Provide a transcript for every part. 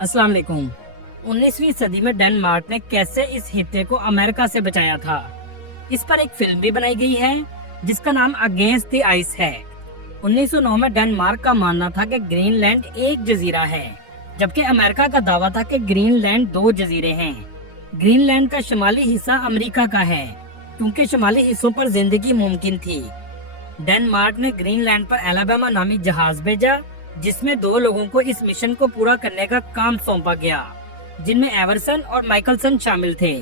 अस्सलाम वालेकुम। 19वीं सदी में डेनमार्क ने कैसे इस हिस्से को अमेरिका से बचाया था, इस पर एक फिल्म भी बनाई गई है जिसका नाम अगेंस्ट द आइस है। 1909 में डेनमार्क का मानना था कि ग्रीनलैंड एक जजीरा है, जबकि अमेरिका का दावा था कि ग्रीनलैंड 2 जजीरे हैं। ग्रीनलैंड का शुमाली हिस्सा अमेरिका का है क्योंकि शुमाली हिस्सों पर जिंदगी मुमकिन थी। डेनमार्क ने ग्रीनलैंड पर एलाबामा नामी जहाज भेजा, जिसमें 2 लोगों को इस मिशन को पूरा करने का काम सौंपा गया, जिनमें एवर्सन और माइकलसन शामिल थे।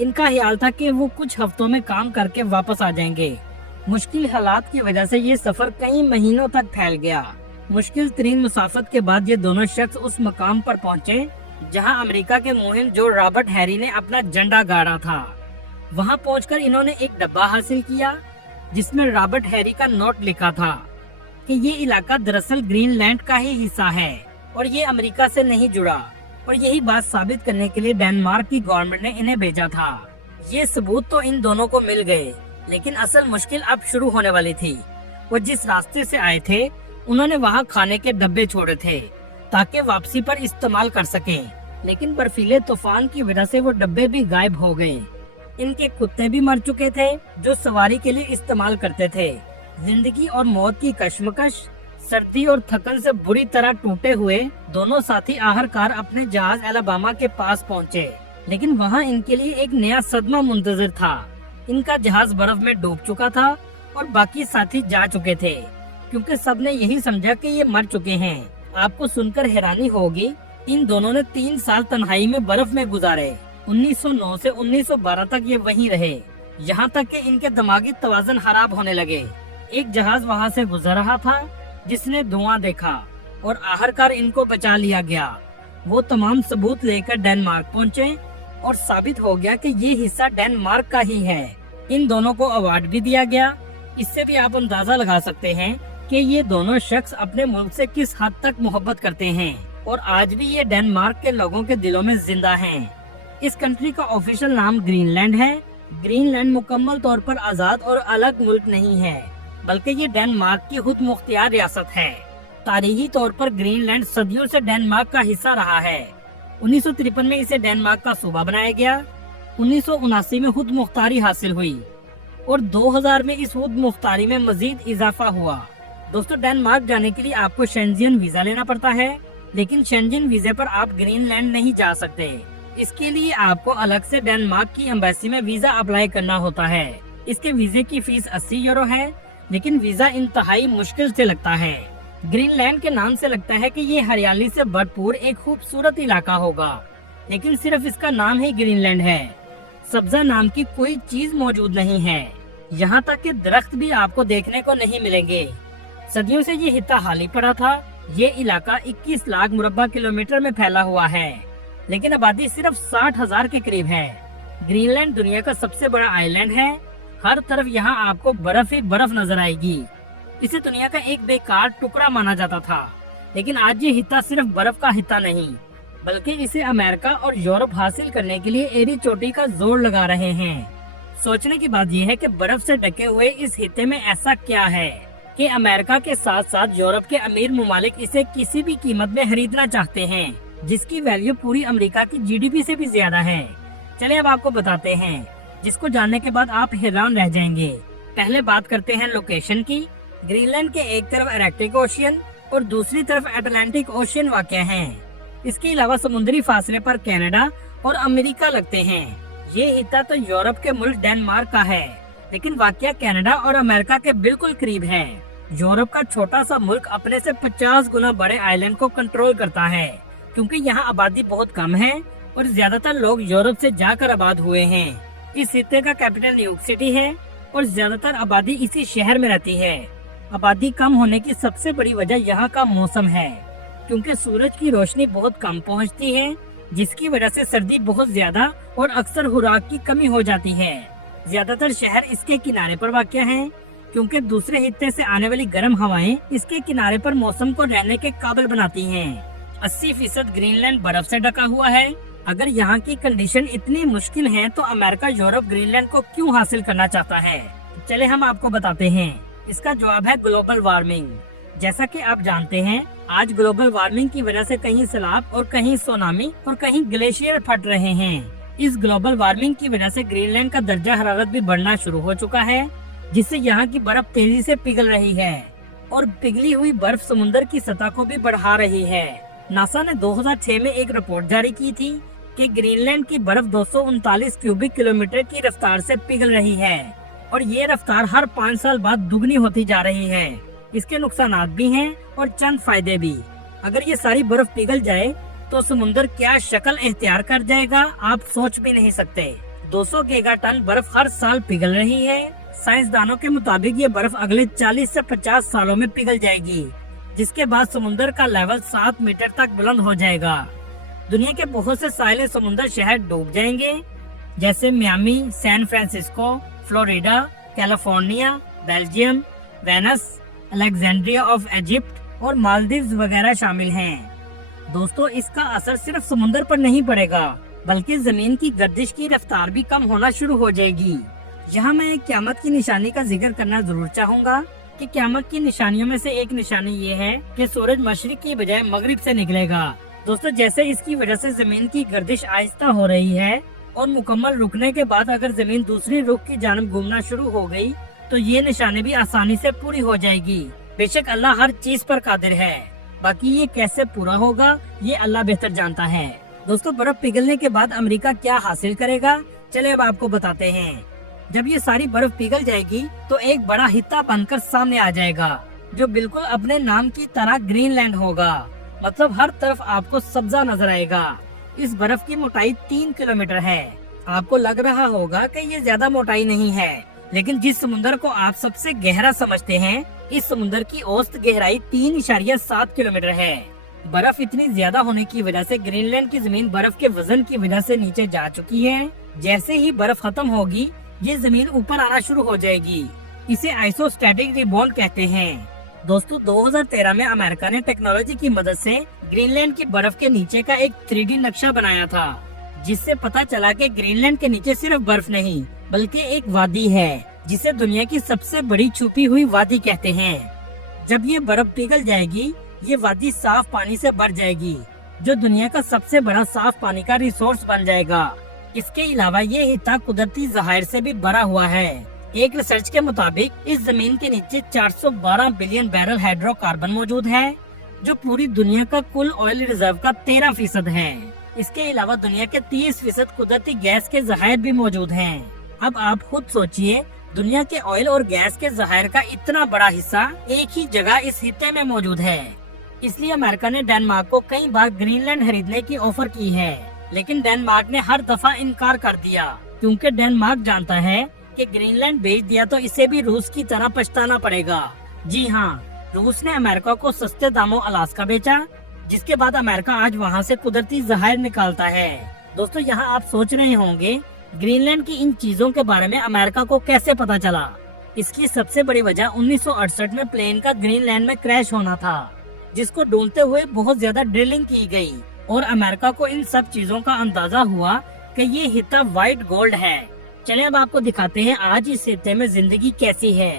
इनका ख्याल था कि वो कुछ हफ्तों में काम करके वापस आ जाएंगे। मुश्किल हालात की वजह से ये सफर कई महीनों तक फैल गया। मुश्किल तरीन मुसाफत के बाद ये दोनों शख्स उस मकाम पर पहुंचे जहां अमेरिका के मुहिम जो रॉबर्ट हैरी ने अपना झंडा गाड़ा था। वहां पहुंचकर इन्होंने एक डब्बा हासिल किया जिसमें रॉबर्ट हैरी का नोट लिखा था कि ये इलाका दरअसल ग्रीनलैंड का ही हिस्सा है और ये अमेरिका से नहीं जुड़ा। और यही बात साबित करने के लिए डेनमार्क की गवर्नमेंट ने इन्हें भेजा था। ये सबूत तो इन दोनों को मिल गए, लेकिन असल मुश्किल अब शुरू होने वाली थी। वो जिस रास्ते से आए थे उन्होंने वहाँ खाने के डब्बे छोड़े थे ताकि वापसी पर इस्तेमाल कर सकें, लेकिन बर्फीले तूफान की वजह से वो डब्बे भी गायब हो गए। इनके कुत्ते भी मर चुके थे जो सवारी के लिए इस्तेमाल करते थे। जिंदगी और मौत की कश्मकश, सर्दी और थकन से बुरी तरह टूटे हुए दोनों साथी आखिरकार अपने जहाज एलाबामा के पास पहुंचे, लेकिन वहां इनके लिए एक नया सदमा मुंतजर था। इनका जहाज बर्फ में डूब चुका था और बाकी साथी जा चुके थे, क्योंकि सबने यही समझा कि ये मर चुके हैं। आपको सुनकर हैरानी होगी, इन दोनों ने 3 साल तन्हाई में बर्फ में गुजारे। 1909 से 1912 तक ये वहीं रहे, यहाँ तक कि इनके दिमागी तवाज़ुन खराब होने लगे। एक जहाज वहाँ से गुजर रहा था जिसने धुआं देखा और आखिरकार इनको बचा लिया गया। वो तमाम सबूत लेकर डेनमार्क पहुँचे और साबित हो गया कि ये हिस्सा डेनमार्क का ही है। इन दोनों को अवार्ड भी दिया गया। इससे भी आप अंदाजा लगा सकते हैं कि ये दोनों शख्स अपने मुल्क से किस हद तक मोहब्बत करते हैं और आज भी ये डेनमार्क के लोगों के दिलों में जिंदा हैं। इस कंट्री का ऑफिशियल नाम ग्रीनलैंड है। ग्रीनलैंड मुकम्मल तौर पर आजाद और अलग मुल्क नहीं है, बल्कि ये डेनमार्क की खुद मुख्तियार रियासत है। तारीखी तौर पर ग्रीनलैंड सदियों से डेनमार्क का हिस्सा रहा है। 1953 में इसे डेनमार्क का सूबा बनाया गया। 1979 में खुद मुख्तारी हासिल हुई और 2000 में इस खुद मुख्तारी में मजीद इजाफा हुआ। दोस्तों, डेनमार्क जाने के लिए आपको शेंजन वीजा लेना पड़ता है, लेकिन शेंजन वीजे पर आप ग्रीनलैंड नहीं जा सकते। इसके लिए आपको अलग से डेनमार्क की एम्बेसी में वीजा अप्लाई करना होता है। इसके वीजे की फीस 80 यूरो है, लेकिन वीजा इंतहाई मुश्किल से लगता है। ग्रीनलैंड के नाम से लगता है कि ये हरियाली से भरपूर एक खूबसूरत इलाका होगा, लेकिन सिर्फ इसका नाम ही ग्रीनलैंड है। सब्जा नाम की कोई चीज मौजूद नहीं है। यहाँ तक कि दरख्त भी आपको देखने को नहीं मिलेंगे। सदियों से ये हिस्सा खाली पड़ा था। ये इलाका 21 लाख मुरब्बा किलोमीटर में फैला हुआ है, लेकिन आबादी सिर्फ 60,000 के करीब है। ग्रीनलैंड दुनिया का सबसे बड़ा आइलैंड है। हर तरफ यहाँ आपको बर्फ ही बर्फ नजर आएगी। इसे दुनिया का एक बेकार टुकड़ा माना जाता था, लेकिन आज ये हिस्सा सिर्फ बर्फ का हिस्सा नहीं, बल्कि इसे अमेरिका और यूरोप हासिल करने के लिए एड़ी चोटी का जोर लगा रहे हैं। सोचने की बात यह है कि बर्फ से ढके हुए इस हिस्से में ऐसा क्या है कि अमेरिका के साथ साथ यूरोप के अमीर मुमालिक इसे किसी भी कीमत में खरीदना चाहते हैं, जिसकी वैल्यू पूरी अमेरिका की जीडीपी से भी ज्यादा है। चलिए अब आपको बताते हैं, जिसको जानने के बाद आप हैरान रह जाएंगे। पहले बात करते हैं लोकेशन की। ग्रीनलैंड के एक तरफ आर्कटिक ओशियन और दूसरी तरफ अटलांटिक ओशियन वाक़ हैं। इसके अलावा समुद्री फासले पर कनाडा और अमेरिका लगते हैं। ये हिस्सा तो यूरोप के मुल्क डेनमार्क का है, लेकिन वाक़या कनाडा और अमेरिका के बिल्कुल करीब है। यूरोप का छोटा सा मुल्क अपने से 50 गुना बड़े आइलैंड को कंट्रोल करता है, क्योंकि यहाँ आबादी बहुत कम है और ज्यादातर लोग यूरोप से जाकर आबाद हुए हैं। इस हिस्से का कैपिटल न्यूयॉर्क सिटी है और ज्यादातर आबादी इसी शहर में रहती है। आबादी कम होने की सबसे बड़ी वजह यहाँ का मौसम है, क्योंकि सूरज की रोशनी बहुत कम पहुँचती है, जिसकी वजह से सर्दी बहुत ज्यादा और अक्सर खुराक की कमी हो जाती है। ज्यादातर शहर इसके किनारे पर वाक़या हैं, क्योंकि दूसरे हिस्से से आने वाली गर्म हवाएं इसके किनारे पर मौसम को रहने के काबिल बनाती हैं। 80% ग्रीनलैंड बर्फ से ढका हुआ है। अगर यहाँ की कंडीशन इतनी मुश्किल है तो अमेरिका यूरोप ग्रीनलैंड को क्यों हासिल करना चाहता है? चले हम आपको बताते हैं। इसका जवाब है ग्लोबल वार्मिंग। जैसा कि आप जानते हैं, आज ग्लोबल वार्मिंग की वजह से कहीं सैलाब और कहीं सुनामी और कहीं ग्लेशियर फट रहे हैं। इस ग्लोबल वार्मिंग की वजह से ग्रीनलैंड का दर्जा हरारत भी बढ़ना शुरू हो चुका है, जिससे यहाँ की बर्फ तेजी से पिघल रही है और पिघली हुई बर्फ समुद्र की सतह को भी बढ़ा रही है। नासा ने 2006 में एक रिपोर्ट जारी की थी कि ग्रीनलैंड की बर्फ 239 क्यूबिक किलोमीटर की रफ्तार से पिघल रही है और ये रफ्तार हर 5 साल बाद दुगनी होती जा रही है। इसके नुकसानात भी हैं और चंद फायदे भी। अगर ये सारी बर्फ पिघल जाए तो समुद्र क्या शक्ल इख्तियार कर जाएगा, आप सोच भी नहीं सकते। 200 गीगाटन बर्फ हर साल पिघल रही है। साइंसदानों के मुताबिक ये बर्फ अगले 40 से 50 सालों में पिघल जाएगी, जिसके बाद समुद्र का लेवल 7 मीटर तक बुलंद हो जाएगा। दुनिया के बहुत से साहिल समुद्र शहर डूब जाएंगे, जैसे Miami, San Francisco, Florida, California, Belgium, Venice, Alexandria of Egypt और मालदीव्स वगैरह शामिल हैं। दोस्तों, इसका असर सिर्फ समुद्र पर नहीं पड़ेगा, बल्कि जमीन की गर्दिश की रफ्तार भी कम होना शुरू हो जाएगी। यहाँ मैं एक क़यामत की निशानी का जिक्र करना जरूर चाहूँगा कि क़यामत की निशानियों में से एक निशानी ये है कि सूरज मशरिक की बजाय मगरिब से निकलेगा। दोस्तों, जैसे इसकी वजह से जमीन की गर्दिश आहिस्ता हो रही है और मुकम्मल रुकने के बाद अगर जमीन दूसरी रुख की जानब घूमना शुरू हो गई तो ये निशानी भी आसानी से पूरी हो जाएगी। बेशक अल्लाह हर चीज पर कादिर है, बाकी ये कैसे पूरा होगा ये अल्लाह बेहतर जानता है। दोस्तों, बर्फ पिघलने के बाद अमेरिका क्या हासिल करेगा, चले अब आपको बताते हैं। जब ये सारी बर्फ पिघल जाएगी तो एक बड़ा हिस्सा बनकर सामने आ जाएगा, जो बिल्कुल अपने नाम की तरह ग्रीनलैंड होगा। मतलब हर तरफ आपको सब्जा नजर आएगा। इस बर्फ की मोटाई 3 किलोमीटर है। आपको लग रहा होगा कि ये ज्यादा मोटाई नहीं है, लेकिन जिस समुद्र को आप सबसे गहरा समझते हैं, इस समुद्र की औसत गहराई 3.7 किलोमीटर है। बर्फ इतनी ज्यादा होने की वजह से ग्रीनलैंड की जमीन बर्फ के वजन की वजह से नीचे जा चुकी है। जैसे ही बर्फ खत्म होगी, ये जमीन ऊपर आना शुरू हो जाएगी। इसे आइसोस्टैटिक रिबाउंड कहते हैं। दोस्तों, 2013 में अमेरिका ने टेक्नोलॉजी की मदद से ग्रीनलैंड की बर्फ के नीचे का एक 3D नक्शा बनाया था, जिससे पता चला कि ग्रीनलैंड के नीचे सिर्फ बर्फ नहीं बल्कि एक वादी है, जिसे दुनिया की सबसे बड़ी छुपी हुई वादी कहते हैं। जब ये बर्फ पिघल जाएगी, ये वादी साफ पानी से भर जाएगी, जो दुनिया का सबसे बड़ा साफ पानी का रिसोर्स बन जाएगा। इसके अलावा ये हिस्सा कुदरती जहायर से भी भरा हुआ है। एक रिसर्च के मुताबिक इस जमीन के नीचे 412 बिलियन बैरल हाइड्रोकार्बन मौजूद है, जो पूरी दुनिया का कुल ऑयल रिजर्व का 13% है। इसके अलावा दुनिया के 30% कुदरती गैस के जहायर भी मौजूद हैं। अब आप खुद सोचिए, दुनिया के ऑयल और गैस के जहायर का इतना बड़ा हिस्सा एक ही जगह इस हिस्से में मौजूद है। इसलिए अमेरिका ने डेनमार्क को कई बार ग्रीनलैंड खरीदने की ऑफर की है, लेकिन डेनमार्क ने हर दफा इनकार कर दिया, क्योंकि डेनमार्क जानता है कि ग्रीनलैंड बेच दिया तो इसे भी रूस की तरह पछताना पड़ेगा। जी हाँ, रूस ने अमेरिका को सस्ते दामों अलास्का बेचा, जिसके बाद अमेरिका आज वहाँ से कुदरती जहायर निकालता है। दोस्तों, यहाँ आप सोच रहे होंगे ग्रीनलैंड की इन चीजों के बारे में अमेरिका को कैसे पता चला। इसकी सबसे बड़ी वजह 1968 में प्लेन का ग्रीनलैंड में क्रैश होना था, जिसको ढूंढते हुए बहुत ज्यादा ड्रिलिंग की गई और अमेरिका को इन सब चीजों का अंदाजा हुआ कि ये हिस्सा व्हाइट गोल्ड है। चलिए अब आपको दिखाते हैं आज इस हिस्से में जिंदगी कैसी है।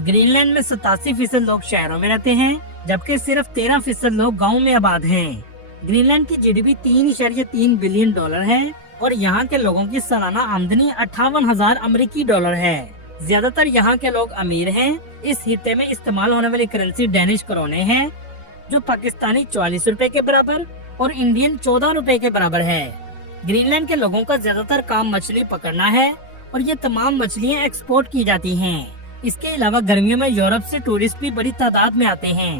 ग्रीनलैंड में 87% लोग शहरों में रहते हैं, जबकि सिर्फ 13% लोग गाँव में आबाद हैं। ग्रीनलैंड की GDP $3.3 बिलियन है और यहाँ के लोगों की सालाना आमदनी 58,000 अमेरिकी डॉलर है। ज्यादातर यहाँ के लोग अमीर हैं। इस हिस्से में इस्तेमाल होने वाली करेंसी डेनिश करोने है, जो पाकिस्तानी 44 रुपए के बराबर और इंडियन 14 रुपए के बराबर है। ग्रीनलैंड के लोगों का ज्यादातर काम मछली पकड़ना है और ये तमाम मछलियाँ एक्सपोर्ट की जाती हैं। इसके अलावा गर्मियों में यूरोप से टूरिस्ट भी बड़ी तादाद में आते हैं,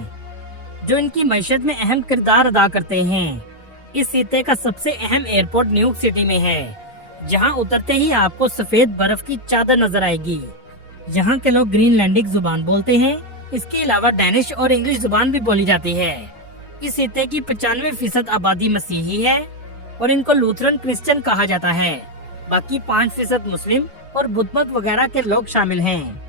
जो इनकी मईशत में अहम किरदार अदा करते हैं। इस हिस्से का सबसे अहम एयरपोर्ट न्यूयॉर्क सिटी में है, जहां उतरते ही आपको सफेद बर्फ की चादर नजर आएगी। यहाँ के लोग ग्रीनलैंडिक जुबान बोलते हैं। इसके अलावा डेनिश और इंग्लिश जुबान भी बोली जाती है। इस हिस्से की 95% आबादी मसीही है और इनको लूथरन क्रिश्चियन कहा जाता है। बाकी 5% मुस्लिम और बुद्ध मत वगैरह के लोग शामिल हैं।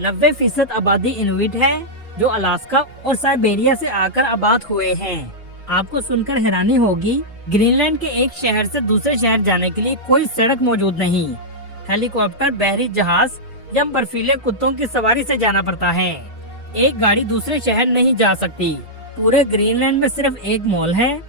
90% आबादी इनुइट है, जो अलास्का और साइबेरिया से आकर आबाद हुए हैं। आपको सुनकर हैरानी होगी, ग्रीनलैंड के एक शहर से दूसरे शहर जाने के लिए कोई सड़क मौजूद नहीं। हेलीकॉप्टर, बहरी जहाज या बर्फीले कुत्तों की सवारी से जाना पड़ता है। ایک گاڑی دوسرے شہر نہیں جا سکتی۔ پورے گرین لینڈ میں صرف ایک مال ہے